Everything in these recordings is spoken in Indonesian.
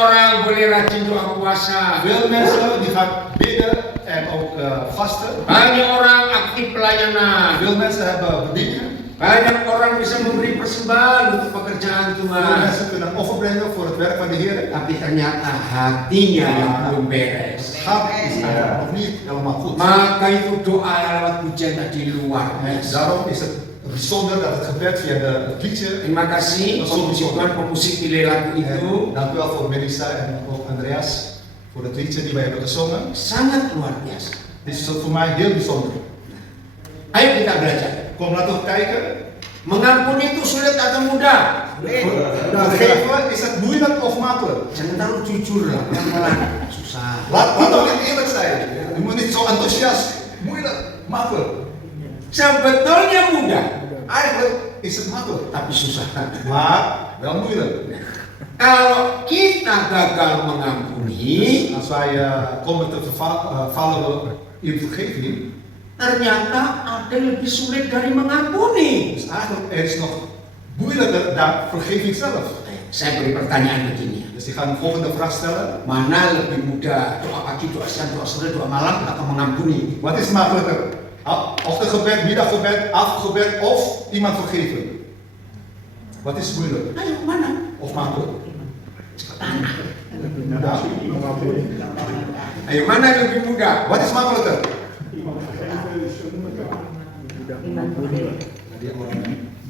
orang boleh rajin doa puasa. Veel mensen die gaan bidden en ook vasten. Banyak orang aktif pelayanan. Veel mensen hebben bedieningen. Banyak orang bisa memberi persembahan untuk pekerjaan Veel Tuhan. mensen kunnen offer brengen voor het werk van de Heer. Tapi ternyata hatinya yang belum beres. Gaat is nog niet helemaal goed. Maka itu doa lewat pujian tadi luar biasa. Daarom is het bijzonder dat het gebed via het liedje. Terima kasih pemusik pilih lagu itu. Dank u wel voor Melissa en ook Andreas voor het liedje die wij hebben gezongen. Sangat luar biasa. Het is voor mij heel bijzonder. Ayo kita belajar. Kom, laten we kijken. Mengampuni itu sulit atau mudah? Vergeven, is het moeilijk of makkelijk? Jangan terlalu jujur lah, pelan-pelan. Susah. Laten we eerlijk zijn. Je moet niet zo enthousiast. Moeilijk, makkelijk. Sebetulnya mudah, Eigenlijk is het makkelijk, tapi susah. maar wel moeilijk. Kalau kita gagal mengampuni, Als wij komen te vallen in vergeving, ternyata ada yang lebih sulit dari mengampuni. dus eigenlijk er is nog moeilijker dan vergeving zelf. Saya beri pertanyaan begini. Dus die gaan de volgende vraag stellen. Mana lebih mudah, doa pagi, doa siang, doa sore, doa malam, atau mengampuni? Wat is makkelijker? Ochtendgebed, middaggebed, avondgebed of iemand vergeven? Wat is moeilijk Ayo, mana? of makkelijk? Ayo, mana lebih mudah? Wat is makkelijker? Dia orang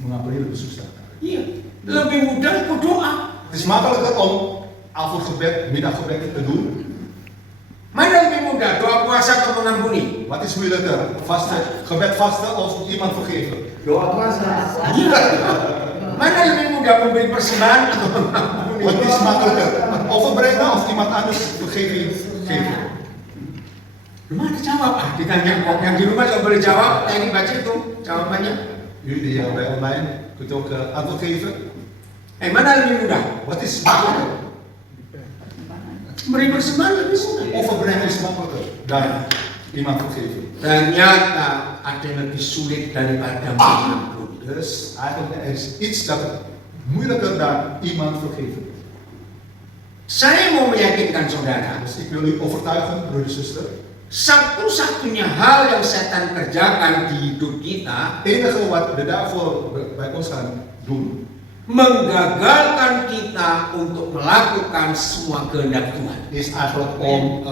mengampuni lebih susah. Iya, lebih mudah itu doa. Het is makkelijker om avondgebed, middaggebed te doen. Mana lebih mudah, doa puasa atau mengampuni? Wat is moeilijker? Gebed vasten of iemand vergeven? Doa puasa. Mana lebih mudah, memberi persembahan atau mengampuni? Wat is makkelijker? Overbrengen of iemand anders vergeving geven? Belum ada jawab. Ditanya kok yang di rumah coba boleh jawab. Yang dibaca itu jawabannya. Jullie die bij online kunt ook antwoord geven. Mana lebih mudah? Wat is makkelijker? Memberi persembahan lebih mudah. Overbrengen is makkelijker dan iemand vergeven. Ternyata ada yang lebih sulit daripada mengampuni. Dus eigenlijk er is iets dat moeilijker dan iemand vergeven. Saya mau meyakinkan saudara, Dus ik wil u overtuigen, broeder en zuster. satu-satunya hal yang setan kerjakan di hidup kita, Het enige wat de duivel bij ons gaan doen, menggagalkan kita untuk melakukan semua kehendak Tuhan. is eigenlijk om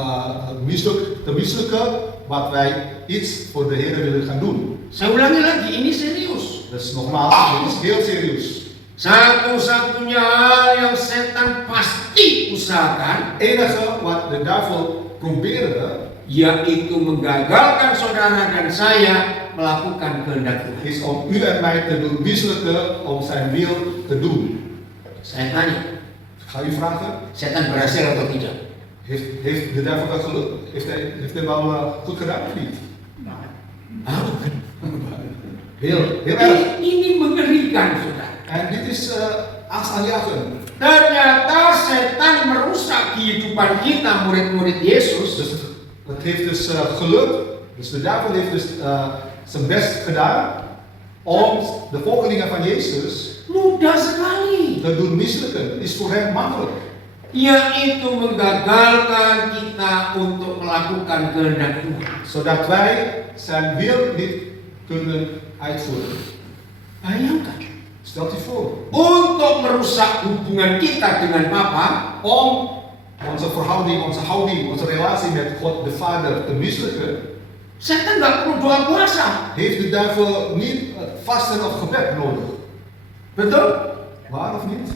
te mislukken wat wij iets voor de Heer willen gaan doen. Saya ulangi lagi, ini serius. Dus nogmaals, dit is heel serieus. Satu-satunya hal yang setan pasti usahakan, Het enige wat de duivel probeerde, yaitu menggagalkan saudara dan saya melakukan kehendak Tuhan. is om u en mij te doen mislukken om zijn wil te doen. Saya tanya, Ga u vragen, setan berhasil atau tidak? heeft de duivel dat geluk? Heeft hij wel goed gedaan of niet? Heel erg. Ini mengerikan, saudara. En dit is angstaanjagend. Ternyata setan merusak kehidupan kita, murid-murid Yesus. Dus het heeft dus gelukt. Dus de duivel heeft dus zijn best gedaan om de volgelingen van Jezus Mudah sekali. te doen mislukken. Is voor hem makkelijk. Yaitu menggagalkan kita untuk melakukan kehendak Tuhan. Zodat wij zijn wil niet kunnen uitvoeren. Bayangkan. Stelt u voor. Untuk merusak hubungan kita dengan Bapa, Om onze verhouding, onze houding, onze relatie met God de Vader te mislukken, setan nggak perlu doa puasa. heeft de duivel niet vasten of gebed nodig. Betul? Waar of niet?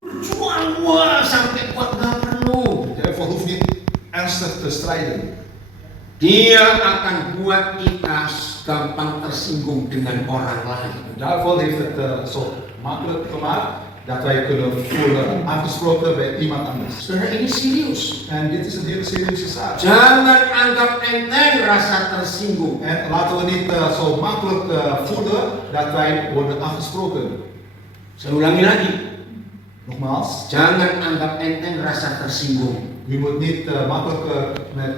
Berjuang wah sampai kuat nggak perlu. De duivel hoeft niet ernstig te strijden. Dia akan buat kita gampang tersinggung dengan orang lain. De duivel heeft het zo makkelijk gemaakt dat wij kunnen voelen aangesproken bij iemand anders. Saudara, ini serius. En dit is een hele serieuze zaak. Jangan anggap enteng rasa tersinggung. En laten we niet zo makkelijk voelen dat wij worden aangesproken. Saya ulangi lagi. Nogmaals, Jangan anggap enteng rasa tersinggung. u moet niet makkelijk met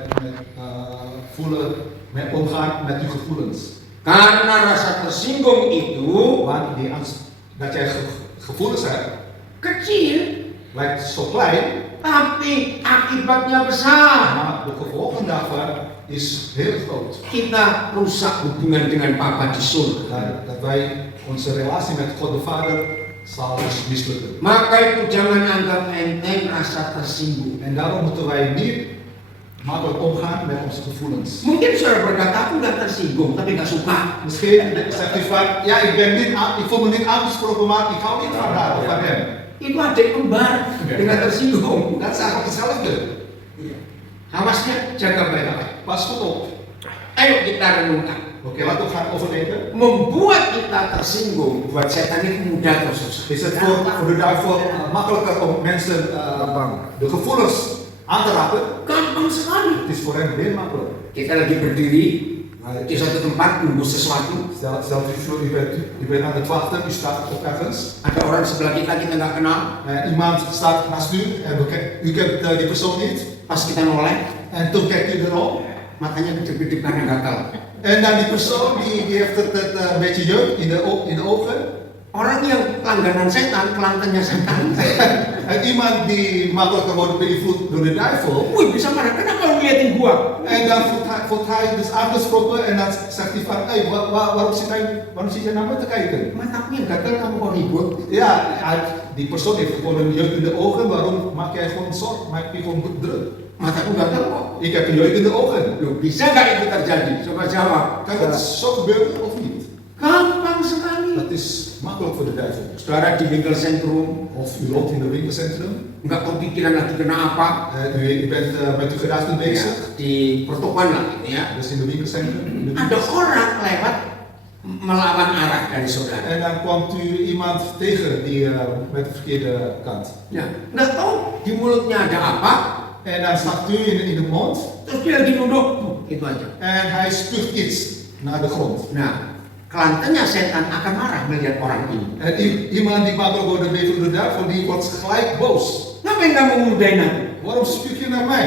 omgaan met uw gevoelens. Karena rasa tersinggung itu Want dat jij gevoelens hebt, kecil, lijkt zo klein, tapi akibatnya besar. maar de gevolgen daarvan is heel groot. Kita rusak hubungan dengan Bapa di surga. Dat wij onze relatie met God de Vader zal dus mislukken. Maka itu jangan anggap enteng rasa tersinggung. En daarom moeten wij niet makkelijk omgaan met onze gevoelens. Mungkin saudara berkata, aku nggak tersinggung, tapi nggak suka. Misschien zegt u van, ja, ik voel me niet aangesproken, maar ik hou niet van haar of van hem. Itu adik kembar dengan tersinggung. Dat is eigenlijk hetzelfde. Awasnya jaga baik-baik. Pas goed op. Ayo kita renungkan. Oké, laten we gaan overdenken. Membuat kita tersinggung, buat setan itu mudah atau susah? Is het voor de duivel makkelijker om mensen de gevoelens aan te raken? Gampang sekali. Het is voor hem heel makkelijk. Kita lagi berdiri di satu tempat nunggu sesuatu. Stel u voor, u bent aan het wachten, u staat op ergens. Ada orang sebelah kita nggak kenal. Iemand staat naast u en u kent die persoon niet. Pas kita noleh, En toen kijkt u erom. matanya kedip-kedip karena gatal. En dan die persoon die heeft het een beetje jeuk in de ogen. Orang yang langganan setan, kelantannya setan. En iemand die makkelijker wordt beïnvloed door de duivel. Wih, bisa marah, kenapa lu liatin gua? En dan voelt hij dus aangesproken en dan zegt hij van, hey, waarom zit je naar me te kijken? Mataku yang gatal, kamu kok ribut? Ja, die persoon heeft gewoon een jeuk in de ogen, waarom maak jij gewoon zorg, maak je gewoon druk? Mataku gatal kok. Ik heb een jeuk in de ogen. Loh, bisa nggak itu terjadi? Coba jawab. Kan het zo gebeuren of niet? Gampang sekali. Dat is makkelijk voor de duivel. Saudara di winkelcentrum, Of u loopt in een winkelcentrum, nggak kepikiran lagi kena apa? u bent met uw gedachten bezig, Di pertokoan lah gitu ya. dus in de winkelcentrum. Ada orang lewat melawan arah dari saudara. En dan kwam u iemand tegen die met de verkeerde kant. Ya, nggak tahu di mulutnya ada apa, En dan stak u in de mond terus dia lagi nunduk, gitu aja. en hij spuugt iets naar de grond. Nah, kelantannya setan akan marah melihat orang ini. En iemand die makkelijk wordt beïnvloed door de duivel, die wordt gelijk boos. Ngapain kamu ngudain aku? Waarom spuug je naar mij?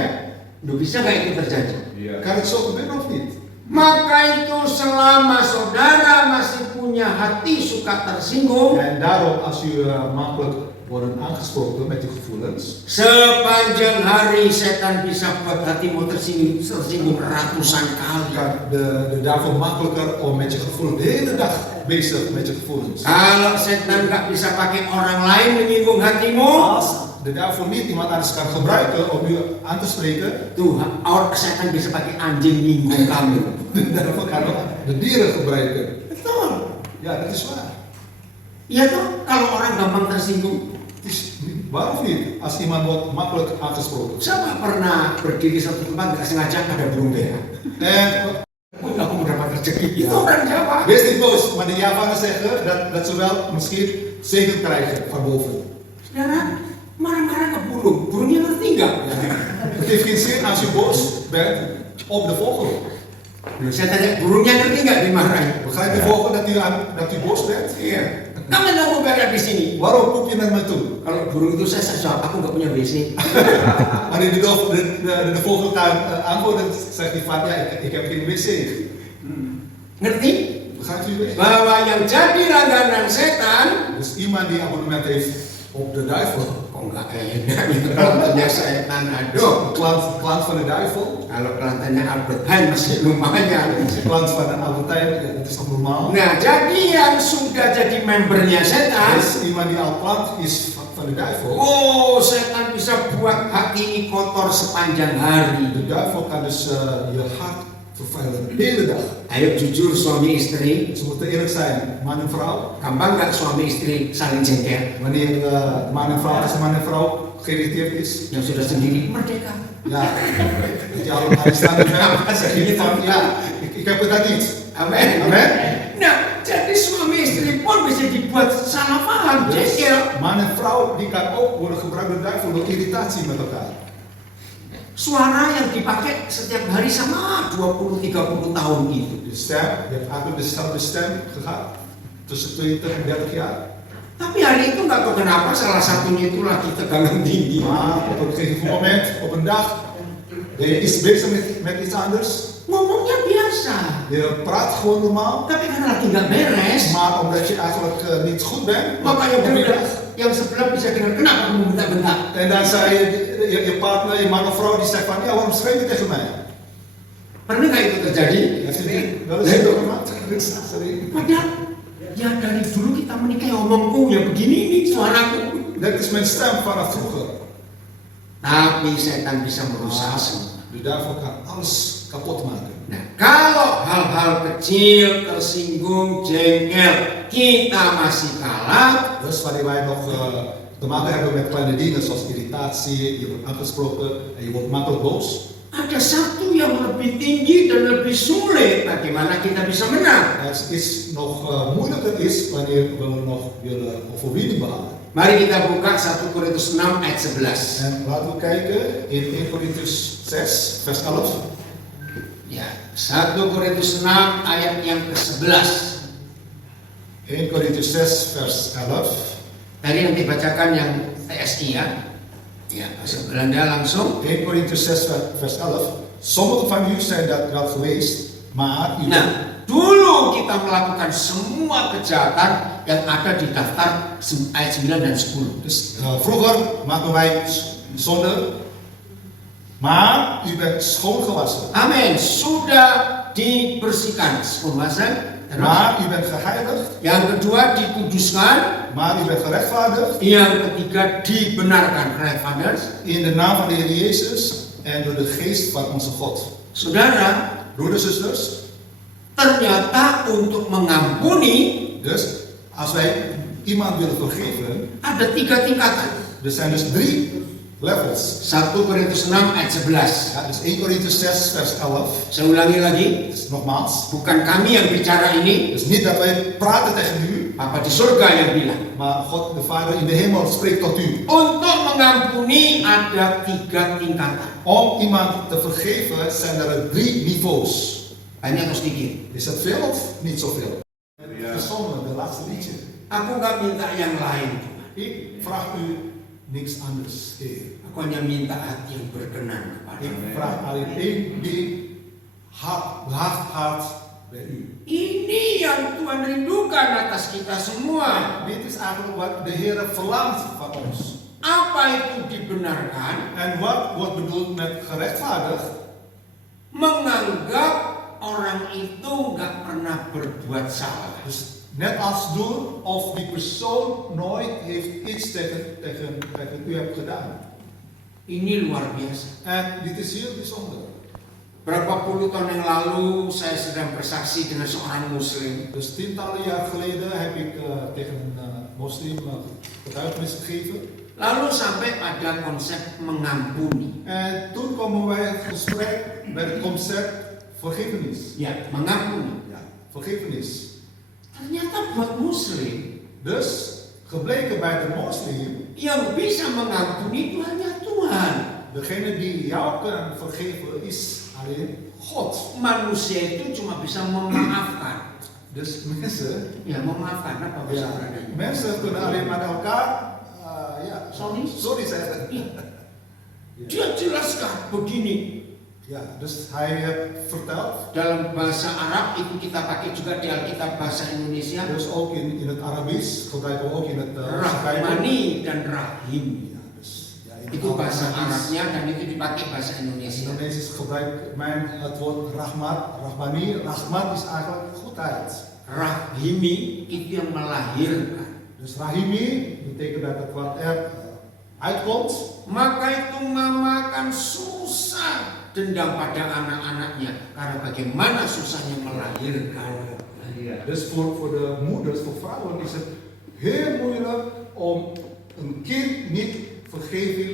Lu bisa nggak itu terjadi? Kan het zo gebeuren of niet? Maka itu selama saudara masih punya hati suka tersinggung, En daarom, als u makkelijk wordt aangesproken met die gevoelens, sepanjang hari setan bisa buat hatimu tersinggung ratusan kali. kan de duivel makkelijker om met je gevoelens de hele dag bezig met je gevoelens. Kalau setan nggak bisa pakai orang lain menyinggung hatimu, Als de duivel niet iemand anders kan gebruiken om u aan te spreken, tuh setan bisa pakai anjing nyinggung kamu. de duivel kan ook de dieren gebruiken. Betul. Ja, dat is waar. Iya toh, kalau orang gampang tersinggung. Het is waar of niet? Als iemand wordt makkelijk aangesproken. Siapa pernah berdiri satu tempat nggak sengaja ada burung merah? En Aku mendapat rezeki. Itu orang Jawa. wees niet boos, maar de Javanen zeggen dat ze wel misschien zegen krijgen van boven. Saudara, marah-marah ke burung. Burungnya ngerti nggak? Het heeft geen zin als je boos bent op de vogel. Saya tanya, burungnya ngerti nggak dimarahin? Begrijp de vogel dat u boos bent? Iya. Kamu mau berada di sini? Waarom roep je naar me toe? Kalau burung itu saya jawab, aku nggak punya WC. Wanneer de vogel kan antwoorden, zegt hij van ja, ik heb geen wc. Ngerti? Begrijpt u het? Bahwa yang jadi langganan setan, Dus iemand die abonnement heeft op de duivel, kok nggak enak nih kelantannya setan, aduh. klant van de duivel, Kalau kelantannya Albert Heijn masih lumayan. klant van de Albertijn, ja, dat is toch normaal? Nah, jadi yang sudah jadi membernya setan, Dus iemand die al klant is van de duivel, oh setan bisa buat hati ini kotor sepanjang hari. de duivel kan dus je hart vervuilen de hele dag. Ayo jujur suami istri, Ze moeten eerlijk zijn, man en vrouw. gampang nggak suami istri saling jengkel? Wanneer man en vrouw, als man en vrouw geïrriteerd is, Yang sudah sendiri merdeka. ja, dat je allemaal staan en zeg je van ja, ik heb het daar niet. Amin. Amen. Nah, jadi suami istri pun bisa dibuat salah paham, jengkel. Man en vrouw die kan ook worden gebruikt door de duivel door irritatie met elkaar. Suara yang dipakai setiap hari sama 20-30 tahun itu. De stem, je hebt eigenlijk dezelfde stem gehad tussen 20 en 30 jaar. Tapi hari itu nggak tahu kenapa salah satunya itu lagi tegangan tinggi. Maar op een gegeven moment, op een dag, ben je iets bezig met iets anders. Ngomongnya biasa, Je praat gewoon normaal. tapi karena lagi nggak beres, Maar omdat je eigenlijk niet goed bent, makanya op die dia dag, yang sebelah bisa dengar, kenapa kamu bentak-bentak? En dan zei je partner, je man of vrouw, die zegt van, ja, waarom schreeuw je tegen mij? Pernah nggak itu terjadi? Heeft u die wel eens doorgemaakt? Sering. Padahal ya dari dulu kita menikah ya omongku ya begini nih suaraku. Dat is mijn stem vanaf vroeger. Tapi setan bisa merusak semua. De duivel kan alles kapot maken. Nah, kalau hal-hal kecil, tersinggung, jengkel, kita masih kalah, Dus wanneer wij nog te maken hebben met kleine dingen zoals irritatie, je wordt aangesproken en je wordt makkelijk boos. ada satu yang lebih tinggi dan lebih sulit. Bagaimana kita bisa menang? Het is nog moeilijker is wanneer we nog willen overwinning behalen. Mari kita buka 1 Korintus 6 ayat 11. En laten we kijken in 1 Korintus 6 vers 11. Ya, 1 Korintus 6 ayat yang ke-11. 1 Korintus 6 vers 11. Tadi nanti bacakan yang TSI ya. Ya, bahasa Belanda langsung. 1 Korintus 6 vers 11. Sommigen van u zijn dat wel geweest, maar u Nah, dulu kita melakukan semua kejahatan yang ada di daftar ayat 9 dan 10. Dus vroeger maken wij zonde, maar u bent schoongewassen. Amin, sudah dibersihkan. Pembahasan. Maar u bent geheiligd, Yang kedua dikuduskan. maar u bent gerechtvaardigd Yang ketiga dibenarkan, fathers. in de naam van de Heer Jezus en door de geest van onze God. Saudara, Broeders en zusters, ternyata untuk mengampuni dus als wij iemand willen vergeven, ada 3 tingkatan. er zijn dus 3 levels. 1 Korintus 6 ayat 11. Ja, dus 1 Korintus 6 vers 11. Saya ulangi lagi, Dus nogmaals, bukan kami yang bicara ini, dus niet dat wij praten tegen u, Bapa di surga yang bilang. maar God de Vader in de hemel spreekt tot u. Untuk mengampuni ada 3 tingkatan. Om iemand te vergeven zijn er 3 niveaus. Banyak atau sedikit? Is dat veel of niet zoveel? Gezongen, de laatste liedje. Aku nggak minta yang lain. Ik vraag u niks anders, Heer. Aku hanya minta hati yang berkenan Ik kepadamu. vraag alleen één ding, behaagd hart bij u. Ini yang Tuhan rindukan atas kita semua. Dit is eigenlijk wat de Heer verlangt van ons. Apa itu dibenarkan? En wat wordt bedoeld met gerechtvaardigd? Menganggap orang itu nggak pernah berbuat salah. Dus net als doen of die persoon nooit heeft iets tegen u hebt gedaan. Ini luar biasa. En dit is heel bijzonder. Berapa puluh tahun yang lalu saya sedang bersaksi dengan seorang muslim. Dus tientallen jaar geleden heb ik tegen een moslim getuigenis gegeven. Lalu sampai pada konsep mengampuni. En toen komen wij in gesprek met het concept vergiffenis. Ya, mengampuni. Ja, vergiffenis. Ternyata buat muslim Dus gebleken bij de moslim, yang bisa mengampuni itu hanya Tuhan. degene die jou kan vergeven is alleen God. Manusia itu cuma bisa memaafkan. Dus mensen, Ya, memaafkan apa bahasa Belandanya? mensen kunnen alleen maar elkaar sorry zeggen. Iya. Dia jelaskan begini. Ja, dus hij vertelt, Dalam bahasa Arab itu kita pakai juga di Alkitab bahasa Indonesia. dus ook in het Arabisch, gebruiken we ook in het Rahmani dan Rahim. Ja, dus, ja, in Itu bahasa Arabisch. Arabnya dan itu dipakai bahasa Indonesia. Indonesisch gebruikt men het woord rahmat, rahmani. Rahmat is eigenlijk goedheid. Rahimi itu yang melahirkan. Dus rahimi betekent dat het wat er uitkomt. Maka itu mama akan susah dendam pada anak-anaknya karena bagaimana susahnya melahirkan. Dus voor de moeders, voor vrouwen is het heel moeilijk om een kind niet vergeving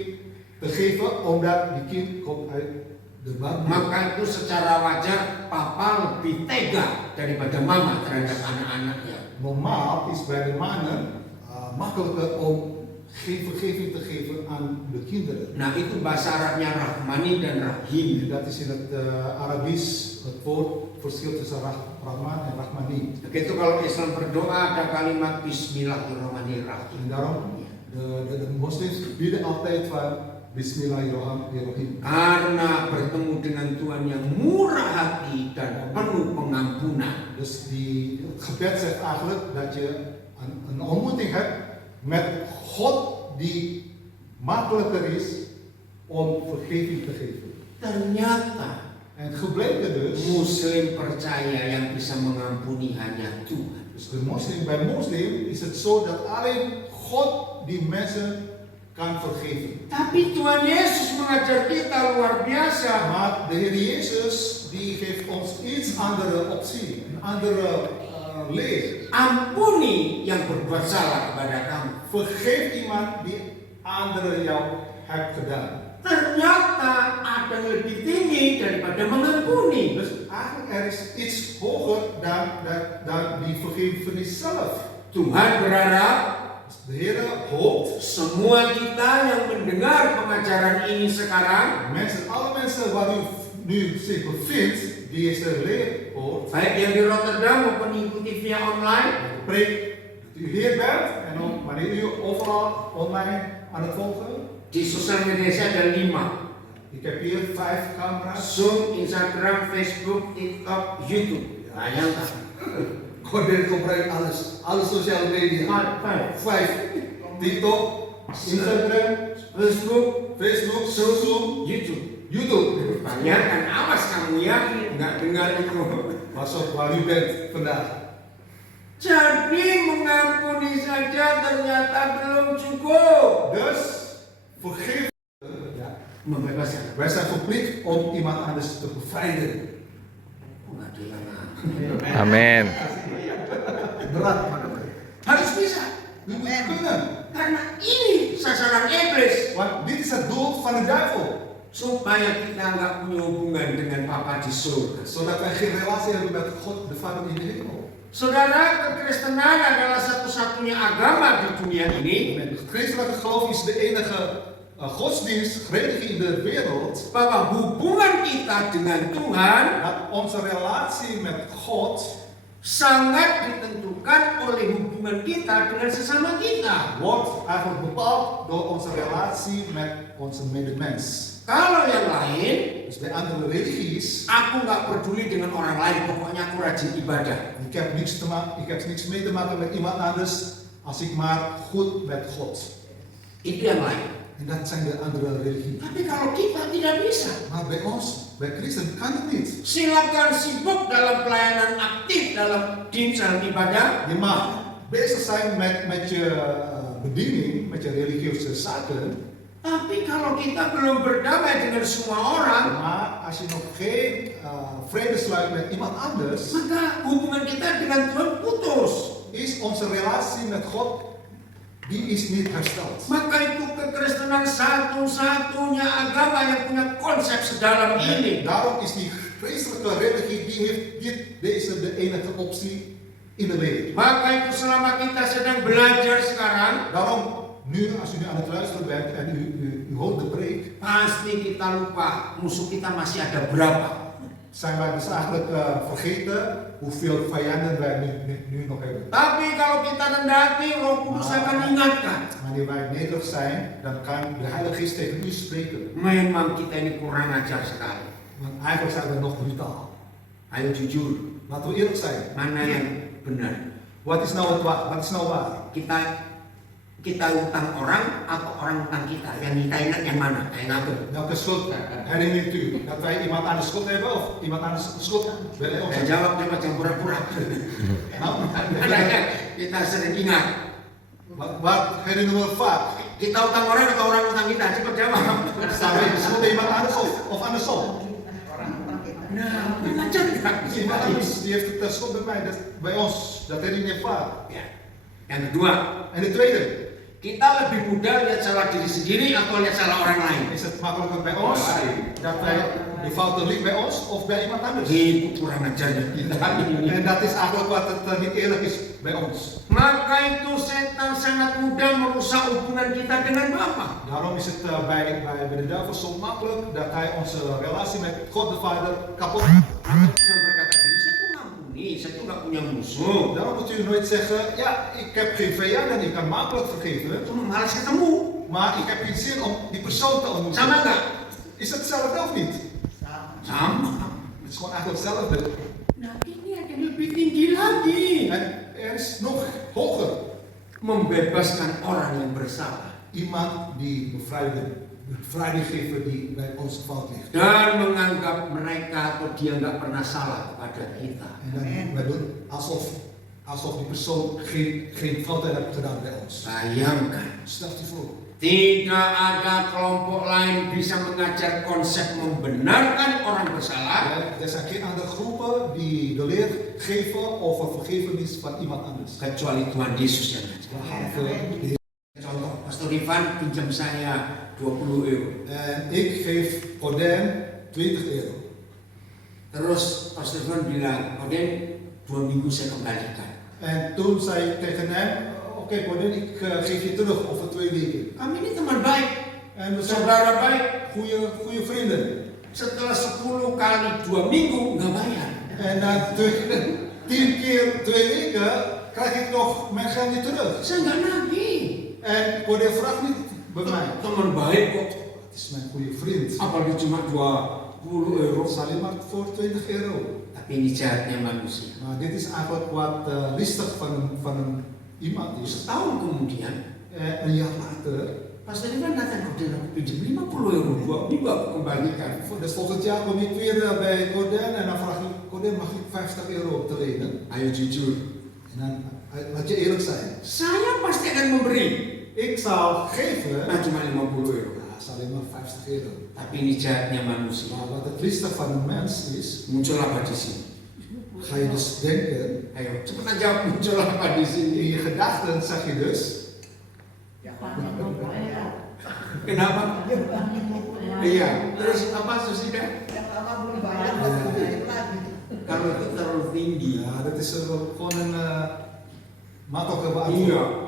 te geven, omdat die kind komt uit de baarmoeder. Maka itu secara wajar papa lebih tega daripada mama terhadap anak-anaknya. Normaal is bij de mannen makkelijker om geen vergeving te geven aan de kinderen. Nah itu bahasa Arabnya Rahmani dan Rahim. Dat is in het Arabisch het woord verschil tussen Rahman en Rahmani. Begitu kalau Islam berdoa ada kalimat Bismillahirrahmanirrahim. En daarom, de moslims bidden altijd van Bismillahirrahmanirrahim. Karena bertemu dengan Tuhan yang murah hati dan penuh pengampunan. Dus het gebed zegt eigenlijk dat je een ontmoeting hebt met God die makkelijker is om vergeving te geven. Ternyata En gebleken dus, Muslim percaya yang bisa mengampuni hanya Tuhan. dus bij moslim is het zo dat alleen God die mensen kan vergeven. Tapi Tuhan Yesus mengajar kita luar biasa. Maar de Heer Jezus die geeft ons iets andere optie, een andere leer. Ampuni yang berbuat salah kepada kamu. Vergeef iemand die anderen jou hebt gedaan. Ternyata ada yang lebih tinggi daripada mengampuni. Dus eigenlijk er is iets hoger dan die vergevenis zelf. Tuhan berharap De Heer hoopt semua kita yang mendengar pengajaran ini sekarang, alle mensen waar u nu zich bevindt, die deze leer hoort, baik yang di Rotterdam maupun ikuti via online, de preek dat u hier bent en dan wanneer u overal online aan het volgen. di sosial media saya ada 5. Ik heb hier 5 camera's. Zoom, Instagram, Facebook, TikTok, YouTube. Bayangkan. Kode gebruik alles, alle sociale media. 5. TikTok, Instagram, Facebook, Zoom, YouTube. Bayangkan, awas kamu ya, nggak dengar itu. Masuk waar u bent vandaag. Jadi mengampuni saja ternyata belum cukup. Dus vergeef. Membebaskan. Wij zijn verplicht om iemand anders te bevrijden. Nggak dilarang. Amin. Berat. Harus bisa. U moet kunnen. Karena ini sasaran iblis. Want dit is het doel van de duivel. Supaya kita nggak punya hubungan dengan Papa di surga. Zodat wij geen relatie hebben met God de Vader in de hemel. Saudara, kekristenan adalah satu-satunya agama di dunia ini. Het christelijke geloof is de enige godsdienst, religie in de wereld. Bahwa hubungan kita dengan Tuhan Dat onze relatie met God sangat ditentukan oleh hubungan kita dengan sesama kita. wordt eigenlijk bepaald door onze relatie met onze medemens. Kalau yang lain, Dus bij andere religies, aku nggak peduli dengan orang lain, pokoknya aku rajin ibadah. ik heb niks mee te maken met iemand anders als ik maar goed met God. Itu yang lain. En dat zijn de andere religieën. Tapi kalau kita tidak bisa, Maar bij ons, bij christen, kan het niet. silakan sibuk dalam pelayanan aktif dalam dienst dalam ibadah. Je mag bezig zijn met je bediening, met je religieuze zaken. Tapi kalau kita belum berdamai dengan semua orang, Maar als je nog geen vrede sluit met iemand anders, maka hubungan kita dengan Tuhan putus. is onze relatie met God, die is niet hersteld. Maka itu kekristenan satu-satunya agama yang punya konsep sedalam ini. Daarom is die christelijke religie, die heeft deze de enige optie in de leer. Maka itu selama kita sedang belajar sekarang, Daarom, als u nu aan het luisteren bent en u hoort de preek, pasti kita lupa musuh kita masih ada berapa. zijn wij dus eigenlijk vergeten hoeveel vijanden wij nu nog hebben. Tapi kalau kita rendah hati, Roh Kudus akan ingatkan. Wanneer wij nederig zijn, dan kan de Heilige Geest tegen u spreken. Memang kita ini kurang ajar sekali. Want eigenlijk zijn we nog brutaal. Ayo jujur, Laten we eerlijk zijn. mana yang benar? Wat is nou waar? Kita utang orang atau orang utang kita? Yang kita ingat yang mana? Yang ngatur. Welke schuld herinnert u? Dat wij iemand aan de schuld hebben of iemand aan de schuld willen ons? Saya jawab dia macam pura-pura. Nou, Kita sering ingat. wat herinneren we vaak? Kita utang orang atau orang utang kita? Cepat jawab. Staan wij de schuld bij iemand anders of andersom? Nah, belajar nggak? Iemand anders die heeft de schuld bij ons. Dat herinner je vaak. Ya. Yang kedua, En de tweede, kita lebih mudah lihat salah diri sendiri atau lihat salah orang lain. is het makkelijker bij ons dat wij de fouten ligt bij ons of bij iemand anders? Itu kurang ajarnya kita ini. En dat is eigenlijk wat het niet eerlijk is bij ons. Maka itu setan sangat mudah merusak hubungan kita dengan Bapa. Daarom is het bij de duivel zo makkelijk dat hij onze relatie met God de Vader kapot maakt. Jangan berkata gini, saya tuh ngampuni, saya tuh nggak punya musuh. Daarom moet u nooit zeggen, ja, ik heb geen vijanden, ik kan makkelijk vergeven. Cuma malas ketemu. Maar ik heb geen zin om die persoon te ontmoeten. Sama nggak? Is het hetzelfde of niet? Sama. Het is gewoon eigenlijk hetzelfde. Nah ini ada yang lebih tinggi lagi. En er is nog hoger. membebaskan orang yang bersalah Iemand die bevrijding geven die bij ons fout ligt. dan menganggap mereka atau dia nggak pernah salah kepada kita. En dan wij doen alsof die persoon geen fout heeft gedaan bij ons. Bayangkan, Stelt u voor. tidak ada kelompok lain bisa mengajar konsep membenarkan orang bersalah Er zijn geen andere groepen die de leer geven over vergevenis van iemand anders. kecuali Tuhan Yesus yang ngajar. Behalve Contoh, Pastor Ivan pinjam saya 20 euro. en ik geef Odin 20 euro. Terus Pastor Ivan bilang, Odin 2 minggu saya kembalikan. En toen zei ik tegen hem, oké Odin, ik geef je terug over 2 weken. Kami ini teman baik, En we zijn saudara baik. goede vrienden. Setelah 10 kali 2 minggu nggak bayar. En na 10 keer 2 weken krijg ik nog mijn geld niet terug. Saya nggak nagih. En Odin vraagt niet bij mij. Teman baik kok. Het is mijn goede vriend. Apalagi cuma 20 euro. Het is alleen maar voor 20 euro. Tapi ini jahatnya manusia. Maar dit is eigenlijk wat listig van iemand is. Setahun kemudian, Een jaar later, Pastor Ivan datang ke dia, aku pinjam 50 euro, 2 minggu aku kembalikan. dus volgend jaar kom ik weer bij Odin en dan vraag ik, Odin mag ik 50 euro te lenen? Ayo jujur, En dan laat je eerlijk zijn. saya pasti akan memberi. Ik zal geven, Nah, cuma 50 euro. ja, is alleen maar 50 euro. Tapi ini jahatnya manusia. Maar wat het listig van een mens is, Muncul apa di sini? ga je dus denken, Ayo, cepetan jawab, muncul apa di sini? in je gedachten zeg je dus, Kenapa? Iya, terus apa Susida? Kalau itu terlalu tinggi. ja, dat is gewoon een makkelijke Iya, beantwoord.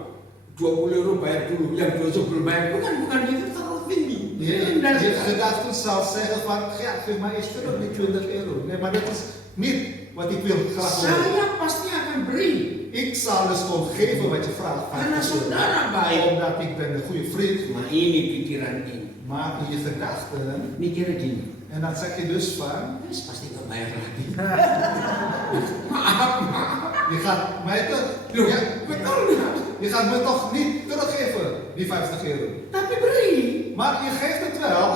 20 euro bayar dulu, yang 20 belum bayar. Bukan itu terlalu tinggi. Je gedachten zou zeggen van, ja, geef mij eens terug die 20 euro. Nee, maar dat is niet wat ik wil graag horen. Saya pasti akan beri. Ik zal dus gewoon geven wat je vraagt. Karena saudara baik. Omdat ik ben een goede vriend. Nah ini pikiran ini. Maar in je gedachten, Mikirnya gini. en dan zeg je dus van, Terus pasti nggak bayar lagi. Maaf. je gaat mij toch, Loh, ja, betul nggak? je gaat me toch niet teruggeven, die 50 euro. Tapi beri. Maar je geeft het wel.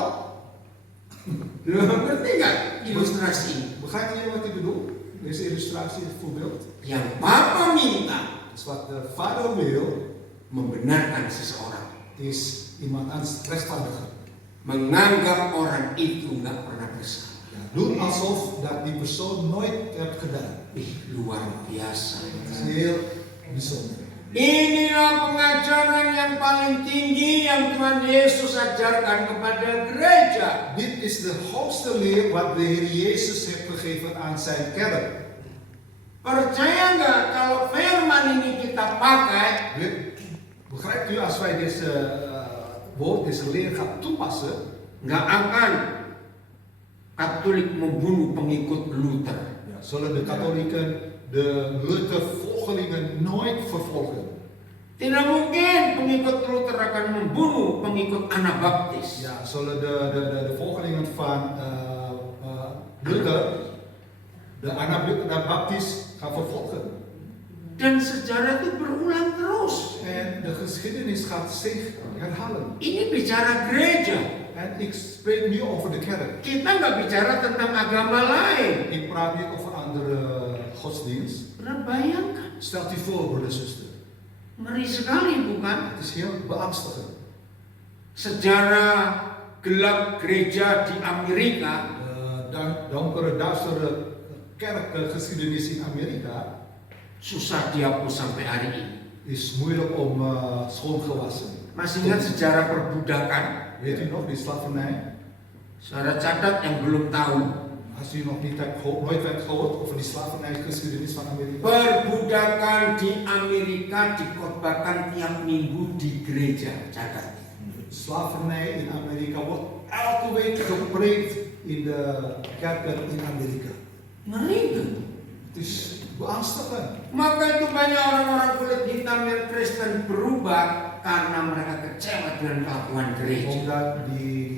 Loh, ngerti nggak ilustrasi ini? Begrijp je wat ik bedoel? Deze illustratie, het voorbeeld. Yang Papa minta Dus wat de vader wil, membenarkan seseorang, is iemand anders rechtvaardigen. menganggap orang itu nggak pernah bersalah. Ja, doen alsof dat die persoon nooit hebt gedaan. Ih, luar biasa. Dat is heel bijzonder. Inilah pengajaran yang paling tinggi yang Tuhan Yesus ajarkan kepada gereja. Dit is de hoogste leer wat de Heer Jezus heeft gegeven aan zijn kerk. Percaya nggak kalau firman ini kita pakai, Begrijpt u, als wij deze woord, deze leer gaan toepassen, nggak akan Katolik membunuh pengikut Luther. zullen de katholieken de Luther-volgelingen nooit vervolgen. Tidak mungkin pengikut Luther akan membunuh pengikut Anabaptis. Ja, zullen de volgelingen van Luther de Anabaptist gaan vervolgen. Dan sejarah itu berulang terus. En de geschiedenis gaat zich herhalen. Ini bicara gereja. En ik spreek nu over de kerk. Kita nggak bicara tentang agama lain. Ik praat niet over andere godsdienst. Pernah bayangkan? Stelt u voor, broeder en zuster. Ngeri sekali bukan? Het is heel beangstigend. Sejarah gelap gereja di Amerika De donkere, duistere kerkgeschiedenis in Amerika susah dihapus sampai hari ini. is moeilijk om schoongewassen. Masih ingat sejarah perbudakan? Weet u nog, die slavernij? Saudara catat yang belum tahu. Als u nog niet hebt nooit hebt gehoord over die slavernijgeschiedenis van Amerika. Perbudakan di Amerika dikhotbahkan tiap minggu di gereja. Catat. Slavernij in Amerika wordt elke week gepreekt in de kerken in Amerika. Ngeri kan? Het is beangstigend. Maka itu banyak orang-orang kulit hitam yang Kristen berubah karena mereka kecewa dengan kelakuan gereja. Omdat die